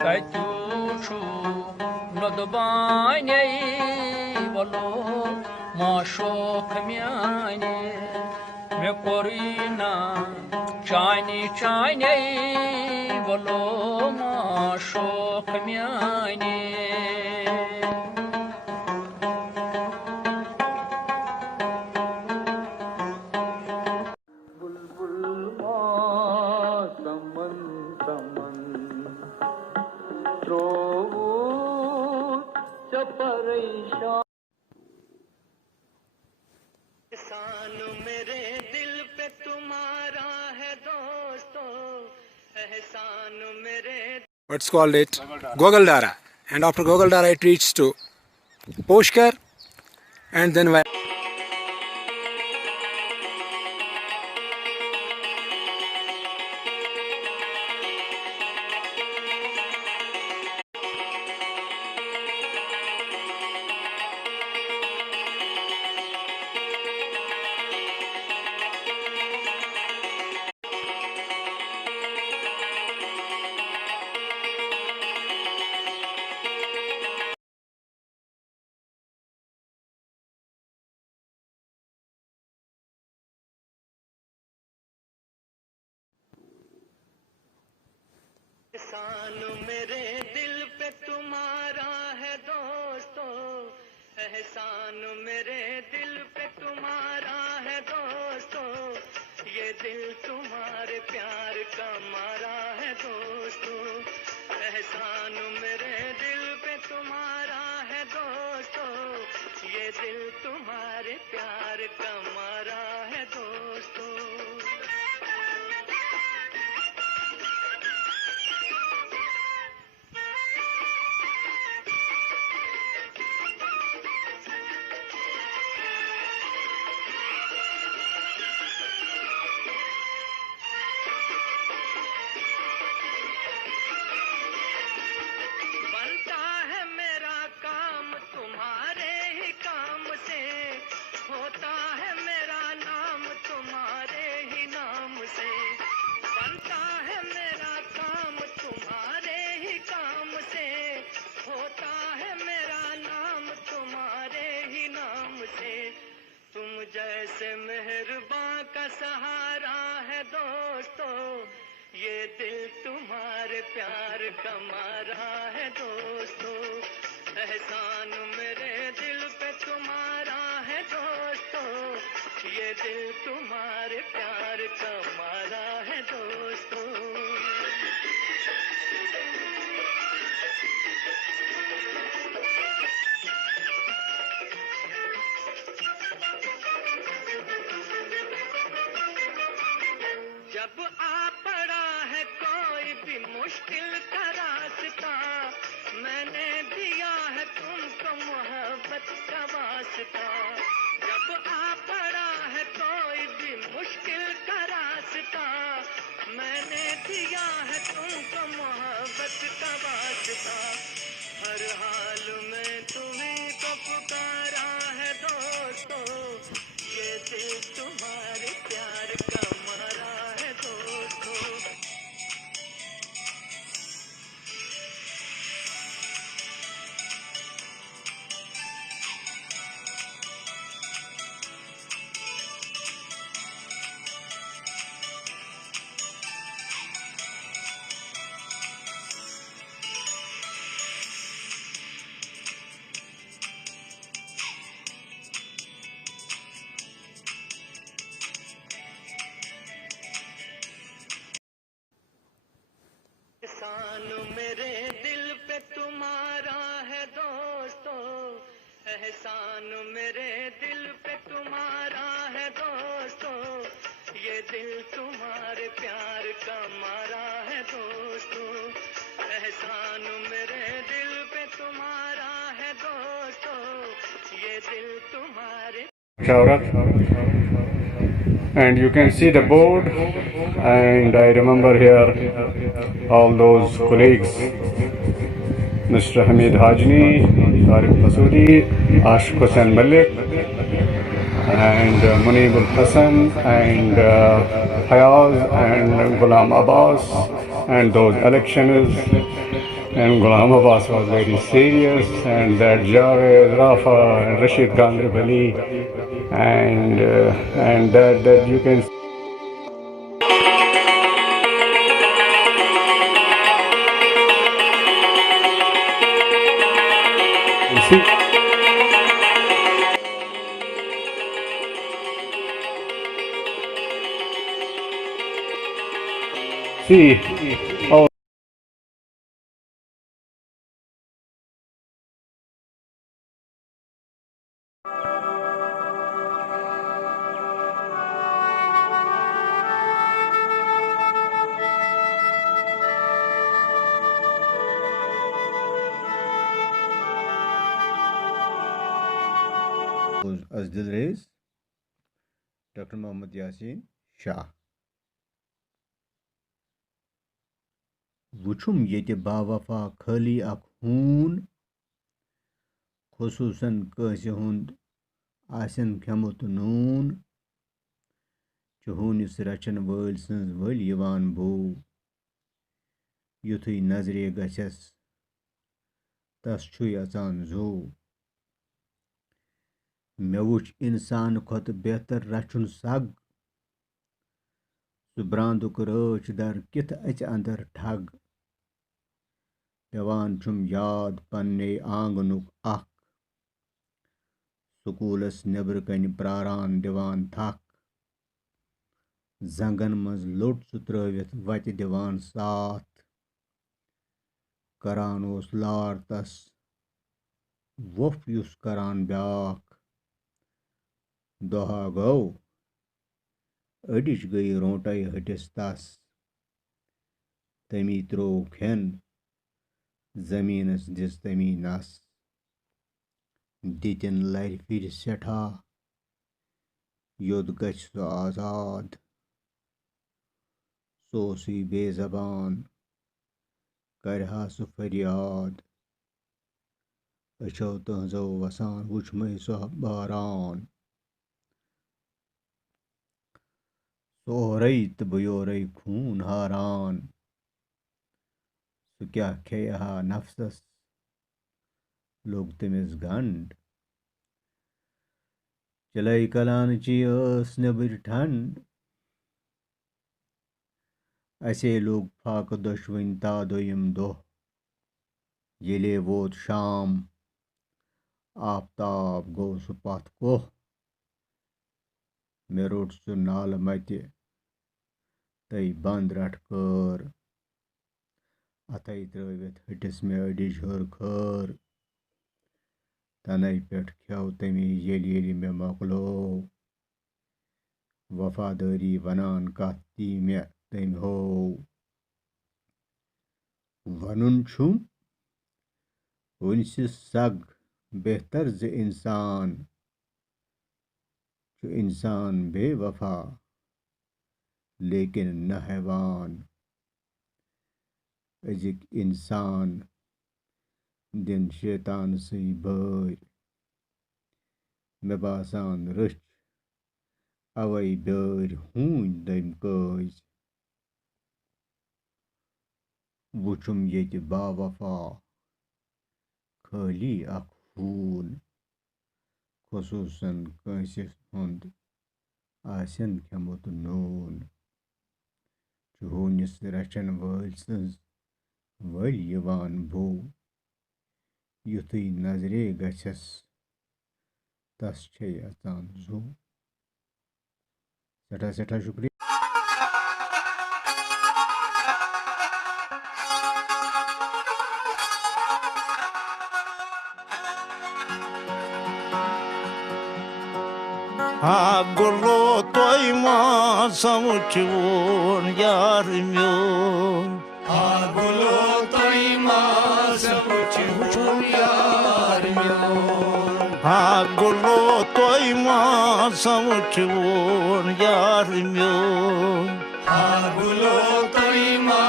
Taitushu Nodobane Valo Mashok Miane Mekorina Chine Valo Mashok Miane एहसान मेरे दिल पे तुम्हारा है दोस्तों, एहसान मेरे What's called it? Goguldara. And after Goguldara it reaches to Pushkar and then एहसान मेरे दिल पे तुम्हारा है दोस्तों, एहसान मेरे दिल पे तुम्हारा है दोस्तों, ये दिल तुम्हारे प्यार का मारा है दोस्तों, एहसान मेरे दिल पे तुम्हारा है दोस्तों, ये दिल तुम्हारे प्यार का मारा है दोस्तों। बनता है मेरा काम तुम्हारे ही काम से, होता है मेरा नाम तुम्हारे ही नाम से, बनता है मेरा काम तुम्हारे ही काम से, होता है मेरा नाम तुम्हारे ही नाम से, तुम जैसे मेहरबां का सहारा है दोस्तों, ये दिल तुम्हारे प्यार का मारा है दोस्तों, एहसान मेरे दिल पे तुम्हारा है दोस्तों, ये दिल तुम्हारे प्यार का मारा है दोस्तों। जब आ पड़ा है कोई भी मुश्किल का रास्ता, मैंने दिया है तुमको मोहब्बत का वास्ता, जब आ पड़ा है कोई भी मुश्किल का रास्ता, मैंने दिया है तुमको मोहब्बत का वास्ता, हर हाल में तुम्हीं को पुकारा है दोस्तों, ये दिल तुम्हारे प्यार का मारा है दोस्तों। एहसान मेरे दिल पे तुम्हारा है दोस्तों, एहसान मेरे दिल पे तुम्हारा है दोस्तों, ये दिल तुम्हारे प्यार का मारा है दोस्तों, एहसान मेरे दिल पे तुम्हारा है दोस्तों, ये दिल तुम्हारे Shaurat, and you can see the board, and I remember here all those colleagues, Mr. Hamid Hajni, Tariq Masoodi, Ashq Hussain Malik, and Munib Hassan, and Fayaz, and Ghulam Abbas, and those elections, and Ghulam Abbas was very serious, and that Javed, Rafa, and Rashid Gandharbali, and that you can see. Oh, Azdil Reis, Dr. Mohammad Yasin Shah. Wuchum yete bawafa khali ak hoon, khususan kansi hund asin khyamut noon, chuhunis rachan wöl sins wöl yivan boo, yuthui nazre gachas, tas chuy asan zoo. مےٚ وٕچھ اِنسان کھۄتہٕ بہتر رچھُن سگ سُہ برٛانٛدُک رٲچھ در کِتھ اَژِ انٛدر ٹھگ پٮ۪وان چھُم یاد پنٛنے آنٛگنُک اکھ سکوٗلس نٮ۪برٕ کنہِ پرٛاران دِوان تھکھ زنٛگن منٛز لوٚٹ سُہ ترٛٲوِتھ وتہِ دِوان ساتھ کران اوس لار تس ووٚپھ یُس کران بیٛاکھ دۄہا گوٚو أڈِج گٔیہِ روٗنٛٹے ۂٹِس تس تٔمی ترٛوو کھٮ۪ن زمیٖنس دِژ تٔمی نس دِتِن لرِ پھِرِ سٮ۪ٹھاہ یوٚت گژھِ سُہ آزاد سُہ اوسُے بے زبان کرِہا سُہ فریاد أچھو تٕہنٛزو وسان وٕچھمَے سۄ باران سورے تہٕ بہٕ یورے خوٗن ہاران سُہ کیٛاہ کھیٚیہِ ہا نفسس لوٚگ تٔمِس گنٛڈ چِلے کلانچی ٲس نیٚبٕرۍ ٹھنٛڈ اَسے لوٚگ فاقہٕ دۄشوٕنۍ تا دوٚیِم دۄہ ییٚلے ووت شام آفتاب گوٚو سُہ پتھ کوہ مےٚ روٚٹ سُہ نالہٕ متہِ تٔے بنٛد رٹھ کٲر اَتھے ترٛٲوِتھ ۂٹِس مےٚ أڈِج ہیوٚر خٲر تَنَے پٮ۪ٹھ کھٮ۪و تٔمی ییٚلہِ مےٚ مۄکلو وفادٲری ونان کتھ دی مےٚ تٔمۍ ہو ونُن چھُم وُنسہِ سگ بہتر زِ اِنسان چھُ اِنسان بے وفا لیکن نہ حیوان أزِکۍ اِنسان دِن شیطانسٕے بٲرۍ مےٚ باسان رٔچھۍ اَوَے بیٲرۍ ہوٗنۍ دٔمۍ کٲج وٕچھُم ییٚتہِ باوفا خٲلی اکھ ہوٗن خصوٗصن کٲنٛسہِ ہُنٛد آسن کھٮ۪مُت نوٗن ہوٗنِس رچھن وٲلۍ سٕنٛز ؤلۍ یِوان بوٗ یُتھُے نظرے گژھٮ۪س تس چھے اژان زوٗ سٮ۪ٹھاہ سٮ۪ٹھاہ شُکریہ گُلو تۄہہِ ما سمجھوُن یار میون گُلو تۄہہِ ما سمجھوُن یار میون گُلو تۄہہِ ما سمجھوُن یار میون گُلو تۄہہِ ما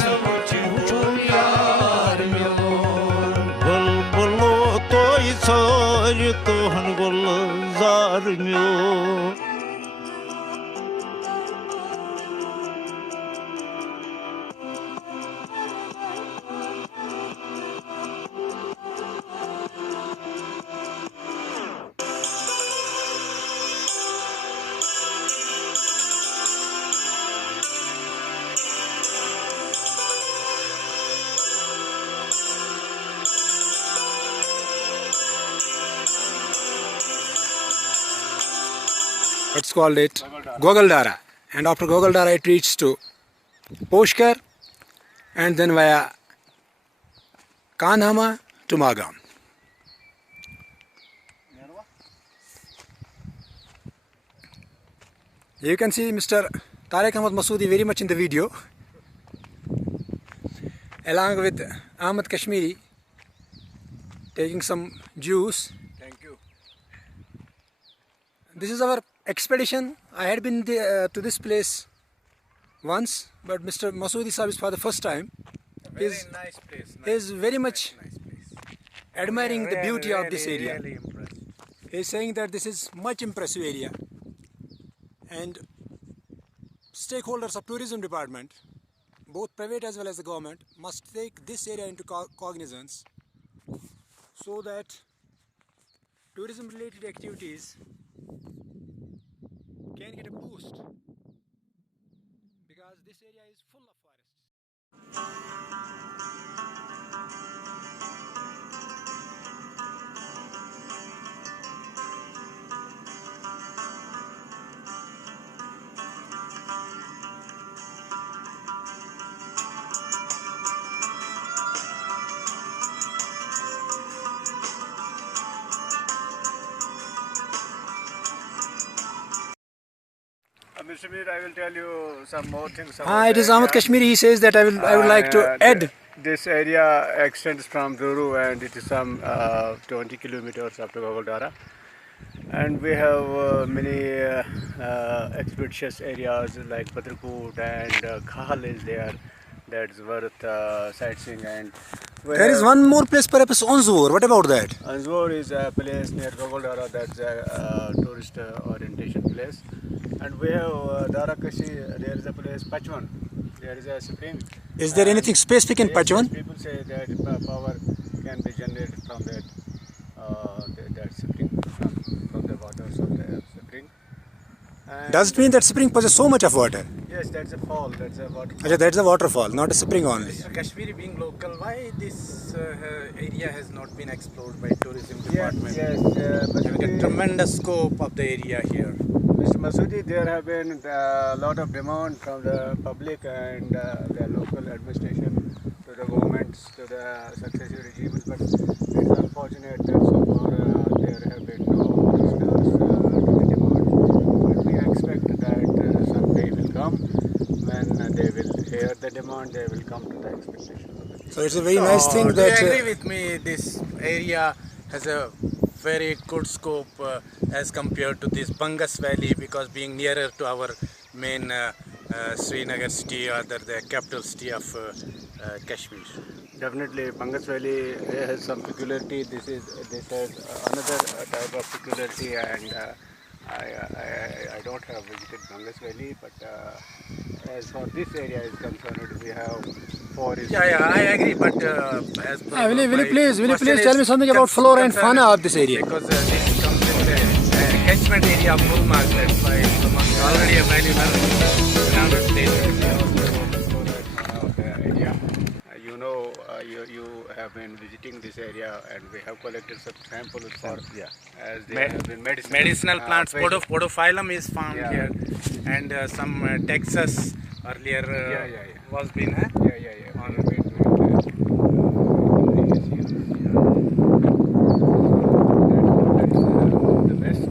سمجھوُن یار میون بُلبُلو تۄہہِ ژھٲرِ تُہُنٛد گُلزار میون Let's call it Gogaldara. And after Gogaldara it reaches to Poshkar and then via Kanhama to Magam. You can see Mr. Tariq Ahmad Masoodi very much in the video, along with Ahmad Kashmiri taking some juice. Thank you. This is our expedition. I had been to this place once, but Mr. Masoodi Sahib is for the first time. Very nice place. He is very much Nice place. admiring the beauty of this Really, area. Really impressed. He is saying that this is much impressive area, and stakeholders of tourism department, both private as well as the government, must take this area into cognizance so that tourism related activities can get a boost, because this area is full of forests. Mr. Mir, I will tell you some more things about Ah, it is the Ahmad area. Kashmiri. He says that I would like to add. This area extends from Duru and it is some 20 kilometers up to Gogaldara. And we have many expeditious areas like Badrakoot and Khal is there. That's worth sightseeing. And There is one more place, perhaps Onzur. What about that? Anzor is a place near Gogaldara, that's a tourist orientation place. And we have Darakashi, there is a place Pachwan, there is a spring. Is there anything specific in Yes, Pachwan? people say that power can be generated from that spring, from the waters of the spring. And Does it mean that spring possesses so much of water? yes, that's a fall, that's a waterfall. Achha, that's a waterfall, not a spring only. Kashmiri being local, why this area has not been explored by tourism Yes, department? yes. Having a tremendous scope of the area here. Mr. Masoodi, there have been a lot of demand from the public and the local administration to the governments, to the successive regimes, but it's unfortunate that so far there have been no response to the demand. But we expect that someday will come when they will hear the demand, they will come to the expectations of the people. So it's a very nice thing Do you that. agree with me? This area has a very good scope as compared to this Bangas Valley, because being nearer to our main Srinagar city, or the capital city of Kashmir. Definitely, Bangas Valley has some peculiarity. This has another type of peculiarity, and I don't have visited Bangas Valley, but as for this area is concerned, we have forest. Yeah, I agree, but as per Will you my please question tell me is something about flora and fauna of this area? Because this comes in the catchment area of Gulmarg, that's why it's already a very well surrounded place. You know, you have been visiting this area, and we have collected some samples for as they have been Medicinal plants, facial- podophyllum is found Yeah. here, and some Texas earlier was been. Yeah. We have been doing that in previous years. That's the best.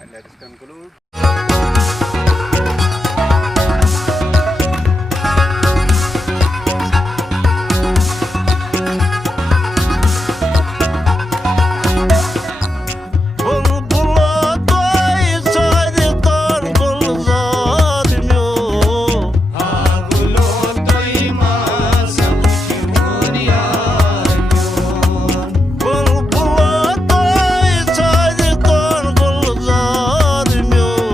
And let us conclude. Bulbula doy sarıdan gülzarmıyor. Bulbula doy sarıdan gülzarmıyor.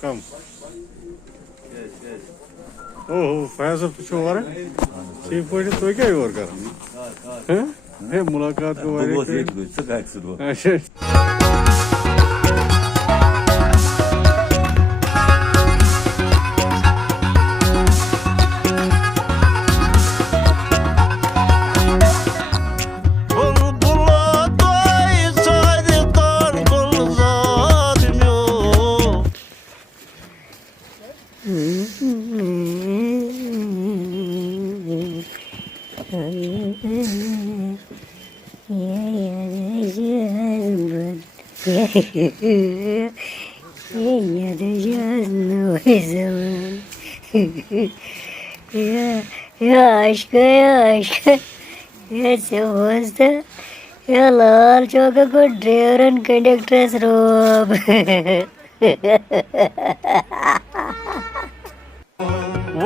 Come. Faiz साहब तो वार ठीक पे तुम क्या और कर मुलाकात को अच्छा या लाल चौक को ड्राइवर एंड कंडक्टर्स रोब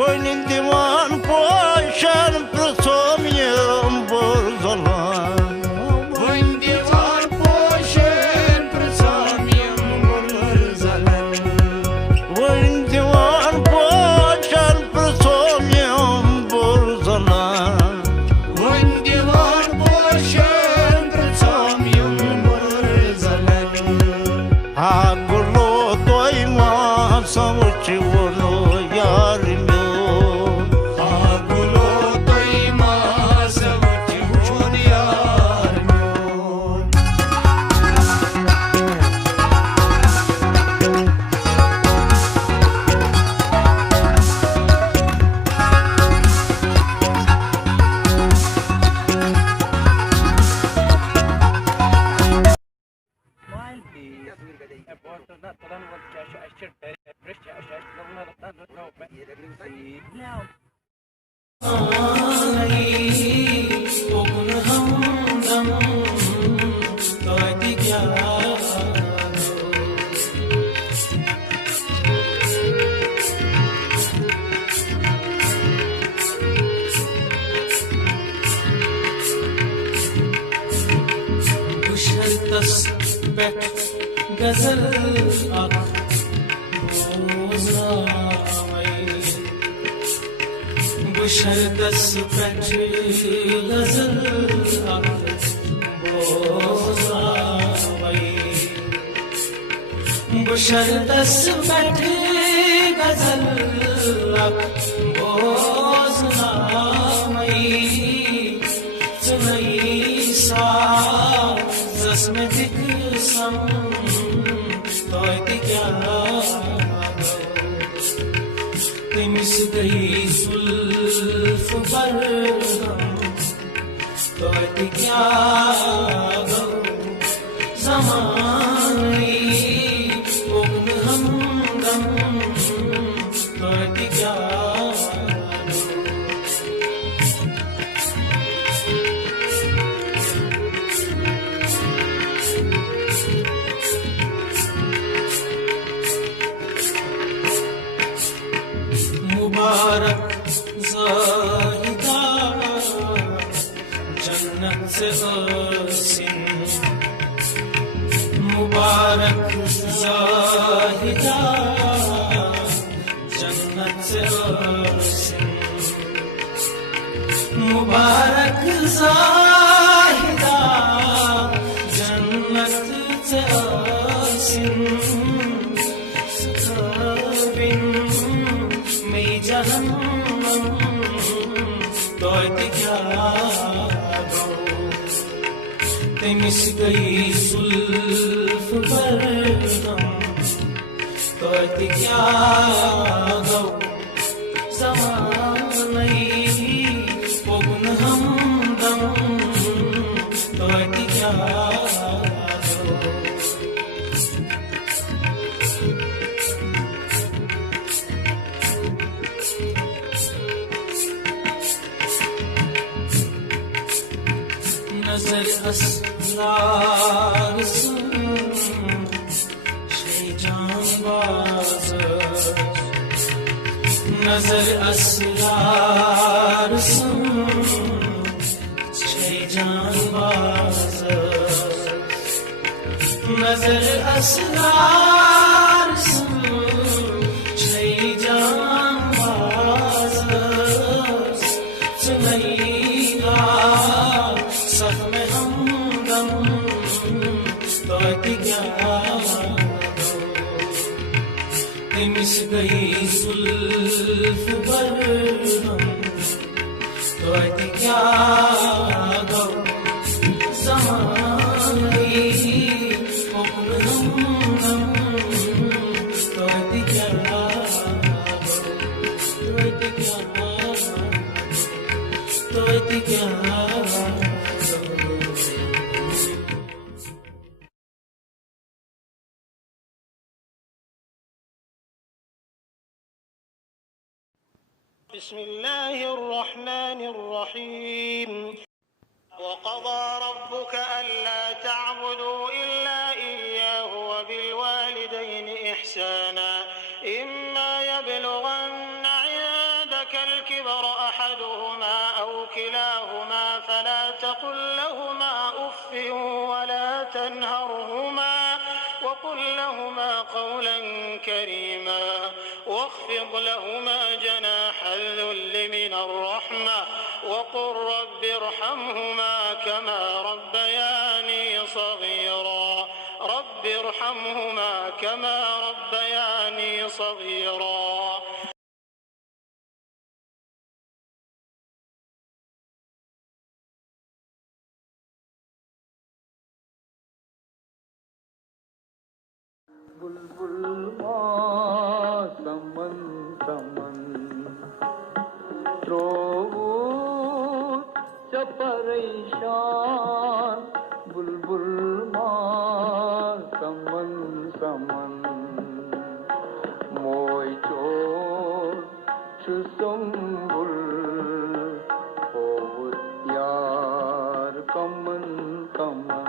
Oyun divan poşan prasomyam borzalan. Oyun divan poşan prasomyam borzalan. Oyun divan poşan prasomyam borzalan. Oyun divan poşan prasomyam borzalan. Ha gulo doyma savuchi wono yarimyo. Ha gulo doyma savuchi wono yarimyo. गजल बुशरदस पेट गजल बुशरदस पेट गजल सा जस्म दिख सम क्या तमिस गई जुल्फ पर क्या ज़माने उग्न हमदम क्या मुबारक ज़ाहिदा जन्नत से आसिन मुबारक ज़ाहिदा जन्नत से आसिन मुबारक ज़ाहिदा जन्नत से आसिन जहन्नम क्या तमिस गई जुल्फ पर क्या ज़माने उग्न हमदम क्या नजर असरार सुन शेजान बाज नजर असरार सुन शेजान बाज नजर असरार सुन शेजान गई सुल्फ पर हम, तो ऐति क्या गो समानी हुक्म हम, तो ऐति क्या गो, तो ऐति क्या गो, तो ऐति क्या गो। बिस्मिल्लाहिर्रहमानिर्रहीम। वक़ज़ा रब्बुका अल्ला तअबुदू इल्ला इय्याहु व बिलवालिदैनि इहसाना इम्मा यबलुगन्ना इन्दकल किबरा अहदुहुमा औ किलाहुमा फला तक़ुल लहुमा उफ़्फ़िन वला तन्हरहुमा وقل لهما قولا كريما واخفض لهما جناح الذل من الرحمة وقل رب ارحمهما كما ربياني صغيرا رب ارحمهما كما ربياني صغيرا. बुलबुल समन समन त्रोवूत चपरेशान बुलबुल समन समन मोय चोर चुसुम्बुल ओवत यार कमन कमन